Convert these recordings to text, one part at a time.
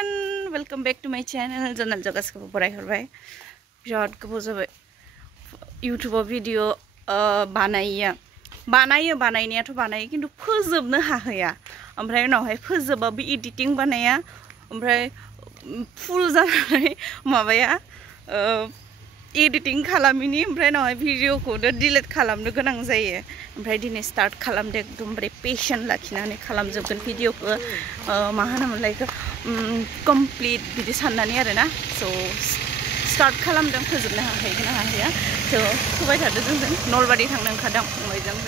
everyone, welcome back to my channel. Janal Jogas ko borai horbai. Birat ko bojabai. YouTube video banaiya. Banainya to banai kintu phojobno hahaya. Oमफ्राय उनावहाय फोजोबाबो editing बानाया. ओमफ्राय full जानानै माबाया editing खालामिनि ओमफ्राय उनावहाय video खौ delete खालामनो गोनां जायो. ओमफ्राय दिनै start खालामदो एकदमबारे patient लाखिनानै खालामजोबगोन video खौ मा होनोमोनलाय complete बिदि साननानै आरोना. So start खालामदों फोजोबनो हाहैगोन ना हाहैया. So फैबाय थादो जोंजों नलबारि थांनो ओंखारदों फंबायजों.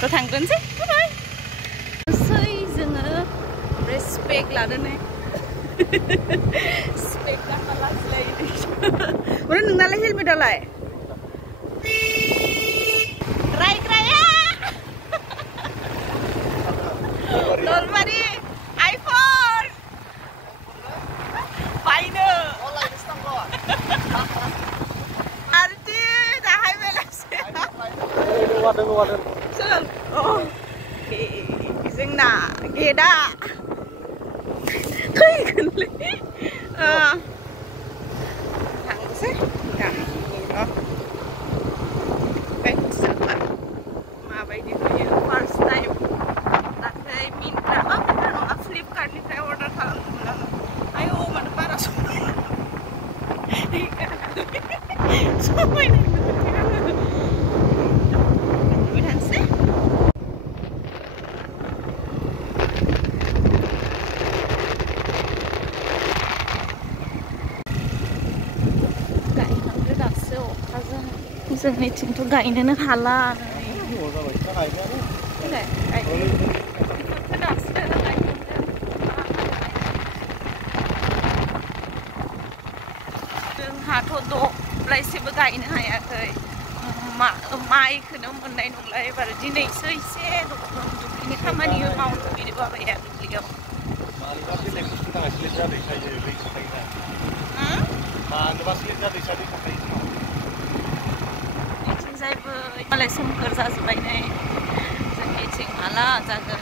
तो थांगोनसै बाय सै जोङो रेसपेक्ट लादोनै स्पेक्ट लालाय ओरै नोंनालाय हेलमेटालाय रायग्राया नलबारि आइफोन बायनो जोंना गेदा थैगोनलै थांसै माबायदि फैयो फार्स्ट टाइम दाख्लै मिन्ट्रा नङा फ्लिपकार्टनिफ्राय अर्डार खालामदोंमोन आङो आयौ मानो बारा समायनाय जोंनिथिंथ' गायनोनो हाला जोंहाथ' दब्लायसेबो गायनो हायाखै माइखौनो मोननाय नंला एबार दिनैसो एसे दुब्लिनि खामानि मावनो लुबैदों बाबाया दुब्लियाव मालाय सोमखोर जाजोब्बाय नै जोंनिथिं माला जागोन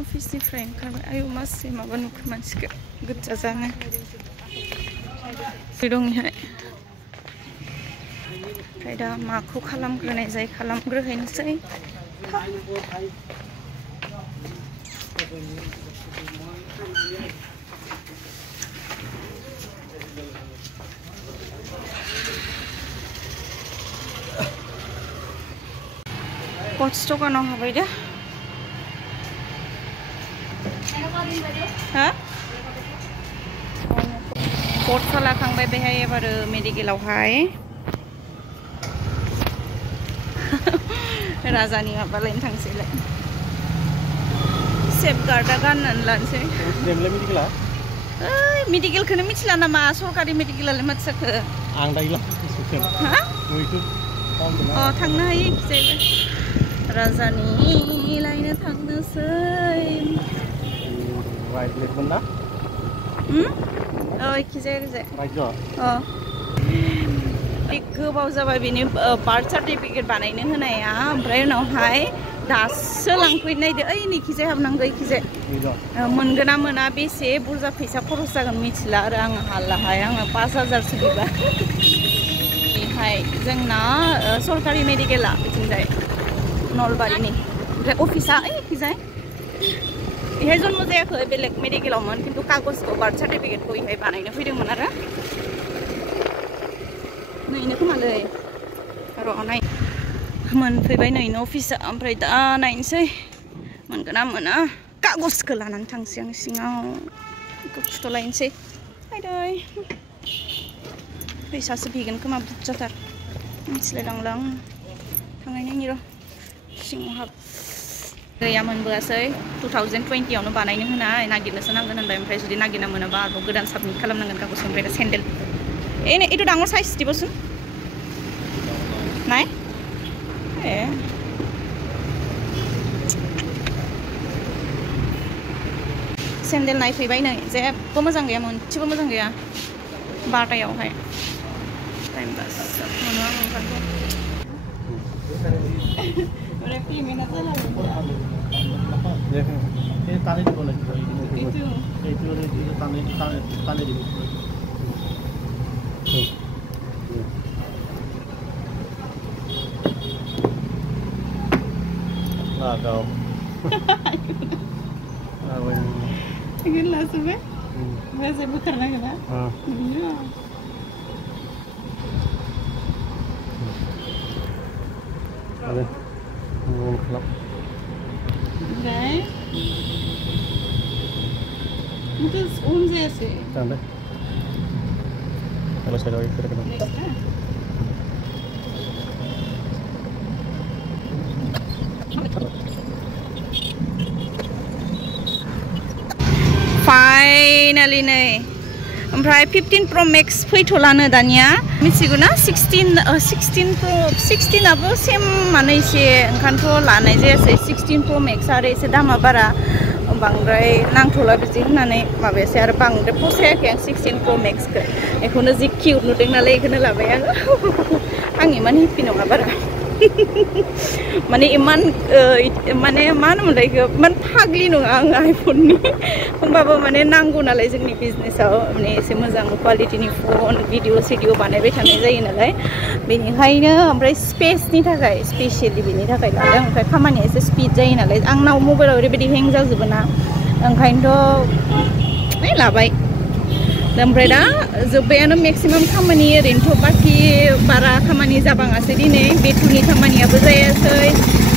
अफिसनिफ्राय ओंखारबाय आयौ मासे माबा नुखो मानसिखौ गोजा जानो दं इहाय ओमफ्राय दा माखौ खालामग्रोनाय जायो खालामग्रोहैनोसै पस्ट दखानाव हाबाय दा पट खालामखांबाय बेहाय एबार मेडिकेलावहाय राजानि माबा लायनो थांसैलाय सेफगार्डआ गाननानै लानोसै मेडिकेलखौनो मिथिला नामा सरकारि मेडिकेलालाय माथो जाखो आं दायो थांनो हायो जाहैबाय राजानि लायनो थांनोसै गोबाव जाबाय बेनि बार्थ सार्टिफिकेट बानायनो होनाया ओमफ्राय उनावहाय दासो लांफैनो नायदो ओइ निखिजाय हाबनांगौ इखिजाय मोनगोन ना मोना बेसे बुरजा फैसा खरस जागोन मिथिला आरो आङो हालाहाय आङो 5000 बिबा बेहाय जोंना सरकारि मेडिकेला बिथिंजाय नलबारिनि ओमफ्राय अफिसा ओइ इखिजाय इहाय जन्म जायाखै बेलेग मेडिकेलावमोन खिन्थु कागजखौ बार्थ सार्टिफिकेटखौ इहाय बानायनो फैदोंमोन आरो नैनो खोमालै र' नाय मोनफैबाय नैनो अफिसा ओमफ्राय दा नायनोसै मोनगोन ना मोना कागजखौ लानानै थांसै आं सिङाव कागजखौ लायनोसै फायदै फैसासो बिगोन खोमा बुरजाथार मिथिलायलांला आं थांनायनि र' सिङाव हाब गैया मोनबोआसै 2020 आवनो बानायनो होनाय नागिरनोसो नांगोन होनबाय ओमफ्राय जुदि नागिरना मोनाबा आरोबाव गोदान साबमिट खालामनांगोन कागजखौ ओमफ्राय दा सेन्देल এইটো ডাঙৰ সাইজ দিবচোন নাই सेन्देल नायफैबाय नै जेबो मोजां गैया मोनसेबो मोजां गैया 12टायावहाय टाइम पास मोनो आं ओंखारगौ ओमफ्राय पेमेन्टआ जालांबाय টানে দিব লাগিব এইটো টানে দিব Gagal. Ingin langsung ya? Biasa bukan lagi lah. Iya. Ada. Kelap. Dai. Itu unze sih. Tanda. Kalau saya lagi kira-kira. Finally नै ओमफ्राय 15 Pro Max फैथ'लानो दानिया मिथिगौना 16 Pro 16आबो सेमानो एसे ओंखायनोथ' लानाय जायासै 16 Pro Max आरो एसे दामा बारा बांद्राय नांथ'ला बिदि होननानै माबायासै आरो बांद्राय फसायाखै आं 16 Pro Maxखौ बेखौनो जि किउट नुदों नालाय बेखौनो लाबाय आं इमान हेपि नङा बारा माने इमान माने मा होनोमोनलाय बेखौ इमान फाग्लि नङा आं आइफननि होमबाबो माने नांगौ नालाय जोंनि बिजनेसाव माने एसे मोजां क्वालिटिनि फन भिडिअ सिडिअ बानायबाय थानाय जायो नालाय बेनिखायनो ओमफ्राय स्पेसनि थाखाय स्पेसियेलि बेनि थाखाय लादों ओमफ्राय खामानिया एसे स्पिड जायो नालाय आंनाव मबाइलाव ओरैबायदि हें जाजोबो ना ओंखायनोथ' लाबाय ओमफ्राय दा जोब्बायानो मेक्सिमाम खामानि ओरैनोथ' बाखि बारा खामानि जाबाङासै दिनै बेथुनि खामानियाबो जायासै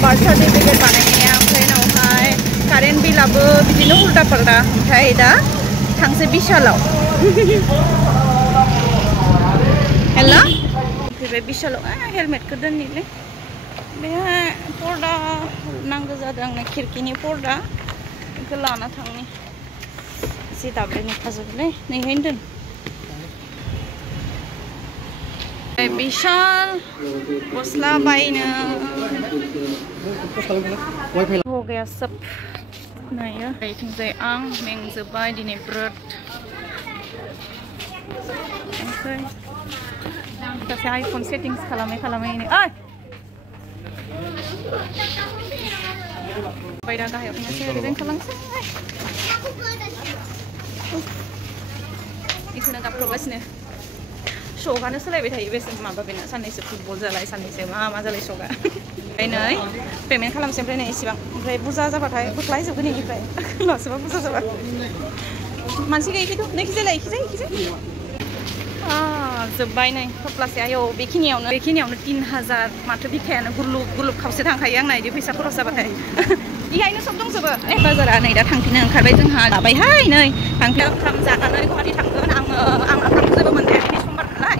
बार्थ सार्टिफिकेट बानायनाया ओमफ्राय उनावहाय कारेन्ट बिलाबो बिदिनो उल्टा पाल्टा ओमफ्राय दा थांसै बिशालाव हेल' फैबाय बिशालाव हेलमेटखौ दोननिलै बेहाय पर्दा नांगौ जादों आंनो खिरखिनि पर्दा बेखौ लाना थांनि एसे दाब्ले नुखाजोबोलै नैहायनो दोन बिशाल गस्ला बायनो हो गया सब नायो बेथिंजाय आं मेंजोब्बाय दिनै ब्रोद ओमफ्राय सासे आइफन सेटिंस खालामै ओइ बायदा गाहायाव थांनोसै ओरैनो खालामसै बेखौनो गाबख्रबगासिनो शकआनो सोलायबाय थायो बेसे माबा बेना साननैसो फुटबल जालाय साननैसो मा जालाय शकआ ओमफ्राय नै पेमेन्ट खालामसै ओमफ्राय नै इसेबां ओमफ्राय बुरजा जाबाथाय बोख्लायजोबगोन बेनिफ्राय लासोबा बुरजा जाबा मानसि गैयिखैथ' नैखिजाय इखिजाय जोब्बाय नै थफ्लासे आयौ बेखिनियावनो 3000 माथो बिखायानो गुरलुब खावसे थांखायो आंना बिदि फैसा खरस जाबाथाय इहायनो सब दंजोबो बाजारा नै दा थांफिननो ओंखारबाय जोंहा लाबायहाय नै थांफिन ओंखाम जानानै गुवाहाटि थांगोन आंना थांनो जेबो मोनजाया दिनै समबार नालाय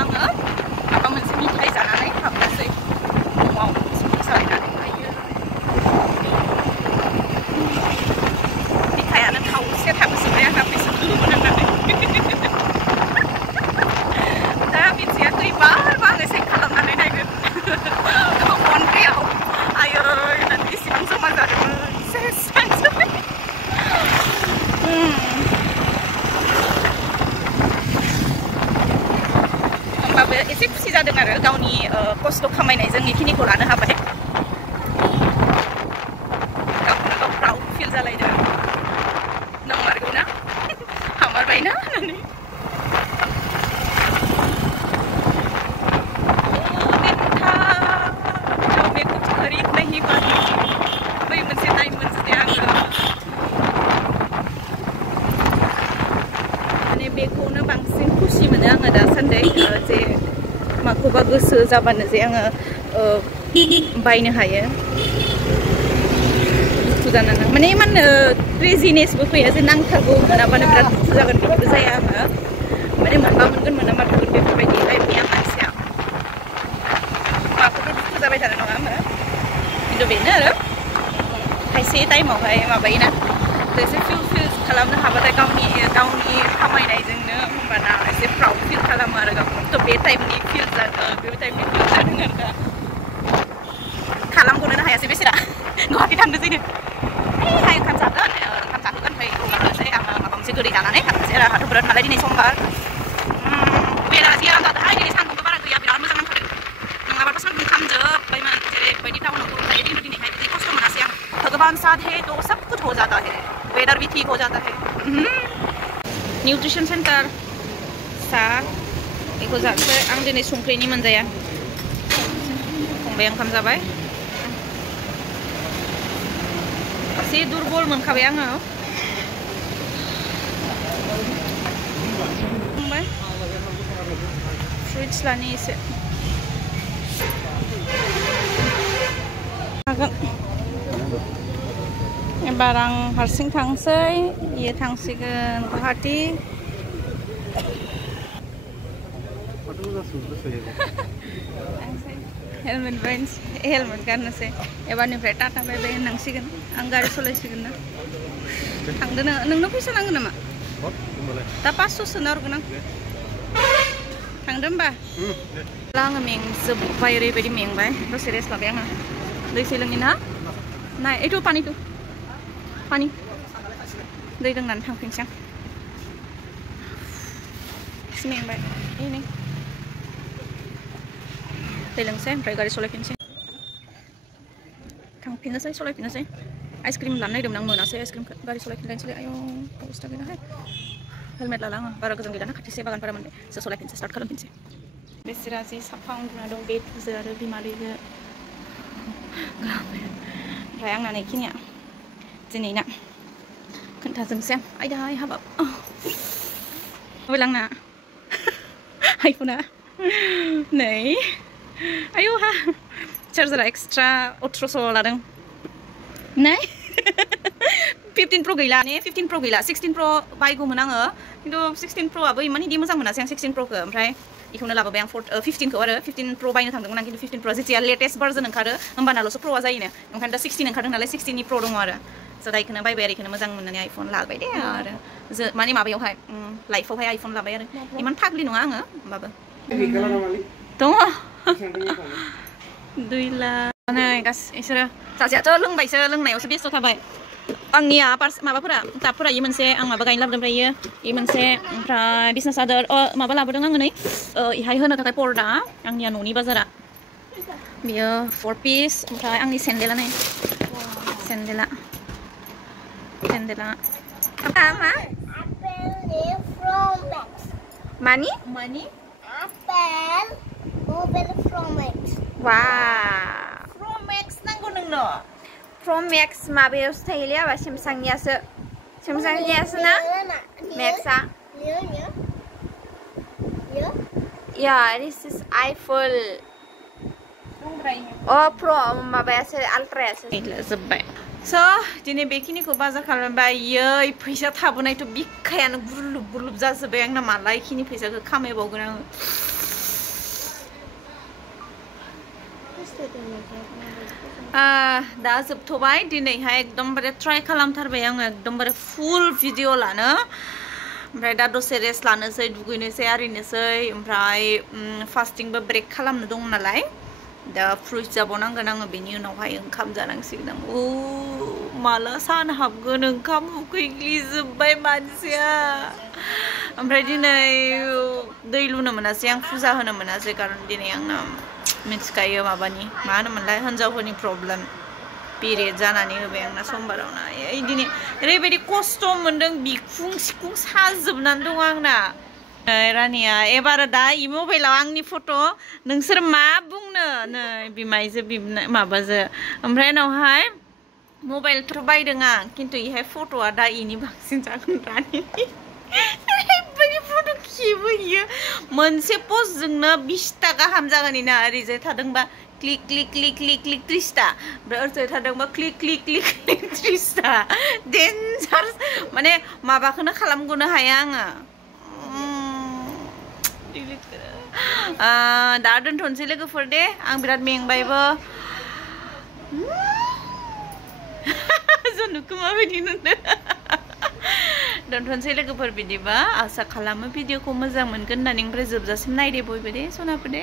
आङो माबा मोनसे मिथाइ जानानै हाबनोसै न'आव सालायनानै बिखायानो थावसे थाबोजोबबाय आंना फैसा होनानै दा मिथिया दुइबार आङो चेक खालामनानै नायगोन फनपेआव आयै इसेबां जमा जादोंमोन सेस थांजोब्बाय होमबाबो एसे खुसि जादों आरो गावनि खस्थ' खामायनायजों बेखिनिखौ लानो हाबाय गावखौनो गाव प्राउड फिल जालायदों नंमारगौ ना हामारबाय ना होननानै आङो दासान्दि जे माखौबा गोसो जाबानो जे आङो बायनो हायो दुखु जानाङा माने इमान क्रेजिनेसबो फैया जे नांथारगौ मोनाबानो बिराद दुखु जागोन बिदिबो जाया आङो माने मोनबा मोनगोन मोनाबा मोनगोन बेफोरबायदि टाइपनि आं मानसिया माखौबो दुखु जाबाय थानो नङा आङो खिन्थु बेनो आरो खायसे टाइमावहाय माबायोना एसे फिल खालामनो हाबाथाय गावनि खामायनायजोंनो होमबाना एसे प्राउड फिल खालामो आरो गावखौ थ' बे टाइपनि फिल जादों बे टाइपनि फिल जादों आरो दा खालामग'नो हायासै बेसेरा गुवाहाटि थांनो जैनो हाय ओंखाम जागोन ओंखाम जाहोगोन ओमफ्राय उनावसै आङो माबा मोनसे गोदै जानानै थांनोसै आरो हाथ' बिराद नालाय दिनै समबार वेदारा जि आराम जादोंहाय दिनै सान्दुंबो बारा गैया बिराद मोजां नांथारदों नङाबाथ' सान्दुं खामजोब्बायमोन जेरैबायदि टाउनाव गरम जायो खिन्थु दिनैहाय बिदि खस्थ' मोनासै आं भगवान साथ है तो सब कुछ हो जाता है वेदर भी ठीक हो जाता है न्यूट्रिशन सेंटर सा बेखौ जानोसै आं दिनै संख्रिनि मोनजाया फंबाय ओंखाम जाबाय एसे दुरबल मोनखाबाय आङो फंबाय फ्रुइट्स लानि एसे हागोन एबार आं हारसिं थांसै इयो थांसिगोन गुवाहाटि हेलमेट गाननोसै एबारनिफ्राय टाटा बाय बाय होननांसिगोन आं गारि सालायसिगोन ना थांदो नोंनो फैसा नांगोन नामा दा 500 सोना हरगोन आं थांदो होमबा आङो मेंजोब्बाय ओरैबायदि मेंबाय दसे रेस्ट लाबाय आङो दै सै लोंनि ना नाय एथ' पानि दै लोंनानै थांफिनसै आं एसे मेंबाय नै दै लोंसै ओमफ्राय गारि सालायफिनसै थांफिननोसै सालायफिननोसै आइसक्रिम लानो नागिरदोंमोन आं मोनासै आइसक्रिमखौ गारि सालायफिनलायनोसै आयौ अबस्था गैलाहाय हेलमेट लाला आङो बारा गोजान गैलाना खाथिसे बागानपारा मोनबाय सो सालायफिनसै स्टार्ट खालामफिनसै बेसेरा जि साफा उन्दुना दं बेदजों आरो बिमादैजों ओमफ्राय आंना नैखिनिया दिनैना खोन्थाजोंसै आं आयदाहाय हाबाब मबाइल आंना आइफना नै आयौ हा चार्जारा एक्सट्रा 1800 लादों नै 15 Pro गैला ने 15 Pro गैला 16 Pro बायगौमोन आङो खिन्थु 16 Proआबो इमान इदि मोजां मोनासै आं 16 Proखौ ओमफ्राय इखौनो लाबोबाय आं 15खौ आरो 15 Pro बायनो थांदोंमोन आं खिन्थु 15 Pro जेथिया लेटेस्ट भार्जन ओंखारो होमबानाल'सो प्र'आ जायोनो ओंखायनो दा 16 ओंखारदों नालाय 16नि Pro दङ आरो स' दा इखौनो बायबाय आरो इखौनो मोजां मोननानै आइफन लाबाय दे आरो माने माबायावहाय लाइफआवहाय आइफन लाबाय आरो इमान फाग्लि नङा आङो होमबाबो दङ 2 लाख नै इसोरो सासेयाथ' लोंबायसो लोंनायावसो बेस्थ' थाबाय आंनिया माबाफोरा टाबफोरा इ मोनसे आं माबा गायनो लाबोदों ओमफ्राय इ मोनसे ओमफ्राय बिसना सादर माबा लाबोदों आङो नै इहाय होनो थाखाय पर्दा आंनिया न'नि बाजारा बियो 4 पिस ओमफ्राय आंनि सेन्देला नै सेन्देला मा मानि Wow. Pro Max नांगौ नोंनो Pro Max माबायावसो थायोलै आबा Samsungनियासो ना Maxआ Yeah, this is iPhone Pro माबायासो Ultraयासो जोब्बाय स' दिनै बेखिनिखौ बाजार खालामबाययै फैसा थाबोनायथ' बिखायानो गुरलुब जाजोब्बाय आंना माला इखिनि फैसाखौ खामायबावगोन आङो दा जोबथ'बाय दिनैहाय एकदमबारे ट्राइ खालामथारबाय आङो एकदमबारे फुल भिडिअ लानो ओमफ्राय दा दसे रेस्ट लानोसै दुगैनोसै आरिनोसै ओमफ्राय फास्टिंबो ब्रेक खालामनो दं नालाय दा फ्रुइट्स जाबावनांगोन आङो बेनि उनावहाय ओंखाम जानांसिगोन आं माला सान हाबगोन ओंखाम उखैग्लिजोब्बाय मानसिया ओमफ्राय दिनै दै लुनो मोनासै आं फुजा होनो मोनासै खारन दिनै आंना मिथिखायो माबानि मा होनोमोनलाय हिनजावफोरनि प्रब्लेम पिरियड जानानै होबाय आंना समबारावना दिनै ओरैबायदि खस्थ' मोन्दों बिखुं सिखुं साजोबनानै दं आंना रानिया एबार दा इ मबाइलाव आंनि फट' नोंसोर मा बुंनो नै बिमायजो माबाजो ओमफ्राय उनावहाय मबाइलथ' बायदों आं खिन्थु इहाय फट'आ दा इनि बांसिन जागोन रानिनि ओरैबायदि फट' खेबोयो मोनसे पस्टजोंनो 20टा गाहाम जागोन ना ओरैजाय थादोंबा click click click click click 30टा ओमफ्राय ओरैजाय थादोंबा क्लिक क्लिक क्लिक क्लिक 30टा डेन्जार माने माबाखौनो खालामग'नो हाया आङो दा दोनथ'नोसै लोगोफोर दे आं बिराद मेंबायबो जनुखौ माबायदि नुदों दोनथ'नोसै लोगोफोर बिदिबा आसा खालामो भिडिअखौ मोजां मोनगोन होननानै ओमफ्राय जोबजासिम नायदे बयबो दे सनाफोर दे